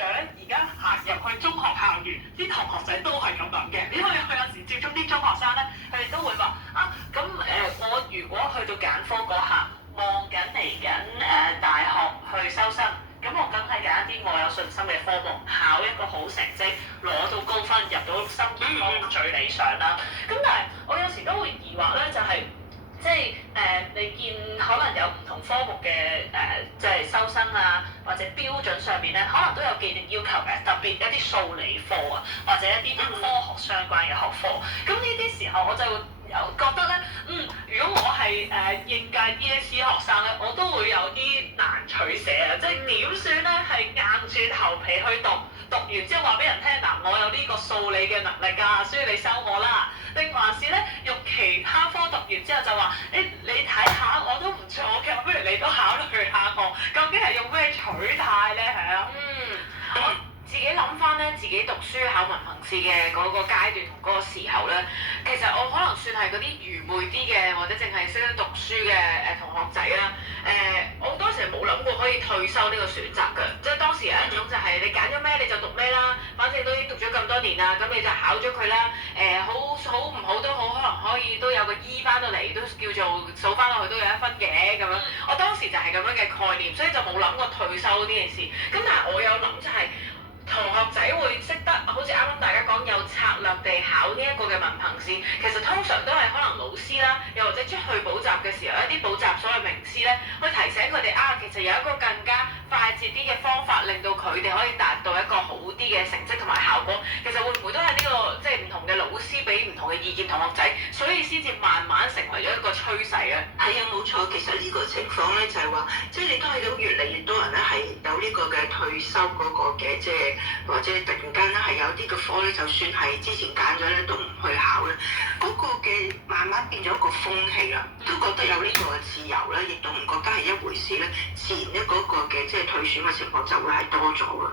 象咧，而家行入去中學校園，啲同學仔都係咁諗嘅。因為佢有時接觸啲中學生咧，佢哋都會話啊，咁我如果去到揀科嗰下，望緊嚟緊大學去收生，咁我梗係揀一啲我有信心嘅科目，考一個好成績，攞到高分，入到心儀科目最理想啦。咁但係我有時都會疑惑咧，就係、即係你見可能有唔同科目嘅即係收生啊，或者標準上面咧，可能都有既定要求嘅，特別一啲數理科啊，或者一啲同科學相關嘅學科。咁呢啲時候我就有覺得咧，如果我係應屆 DSE 學生咧，我都會有啲難取捨啊，即係點算咧？係硬住頭皮去讀完之後話俾人聽嗱，我有呢個數理嘅能力㗎，所以你收我啦。定還是咧用其他科讀完之後就話，你睇下我都唔錯嘅，不如你都考慮下我，究竟係用咩取態咧？係啊，我自己諗翻咧，自己讀書考文憑試嘅嗰個階段同嗰個時候咧，其實我可能算係嗰啲愚昧啲嘅，或者淨係識得讀書嘅同學仔啦。我當時係冇諗過可以退修呢個選擇㗎，即係當時有一種就係你揀咗咩你就讀咩啦，反正都已經讀咗咁多年啦，咁你就考咗佢啦。好唔好都好，可能可以都有個 E 翻到嚟，都叫做數翻落去都有1分嘅咁樣。我當時就係咁樣嘅概念，所以就冇諗過退修呢件事。咁但係我有諗就係、同學仔會識得，好似啱啱大家講有策略地考呢一個嘅文憑試，其實通常都係可能老師啦，又或者出去補習嘅時候，一啲補習所謂名師咧，去提醒佢哋啊，其實有一個更加快捷啲嘅方法，令到佢哋可以達到一個好啲嘅成績同埋效果。其實會唔會都係呢個即係唔同嘅老師俾唔同嘅意見同學仔，所以先至慢慢成為咗一個趨勢咧？係啊，冇錯。其實呢個情況咧就係話，即係你都睇到越嚟越多人咧係有呢個嘅退休嗰個嘅即係。或者突然間咧係有啲嘅科咧，就算係之前揀咗咧都唔去考咧，嗰個嘅慢慢變咗一個風氣啦，都覺得有呢個嘅自由咧，亦都唔覺得係一回事咧，自然咧嗰個嘅即係退選嘅情況就會係多咗嘅。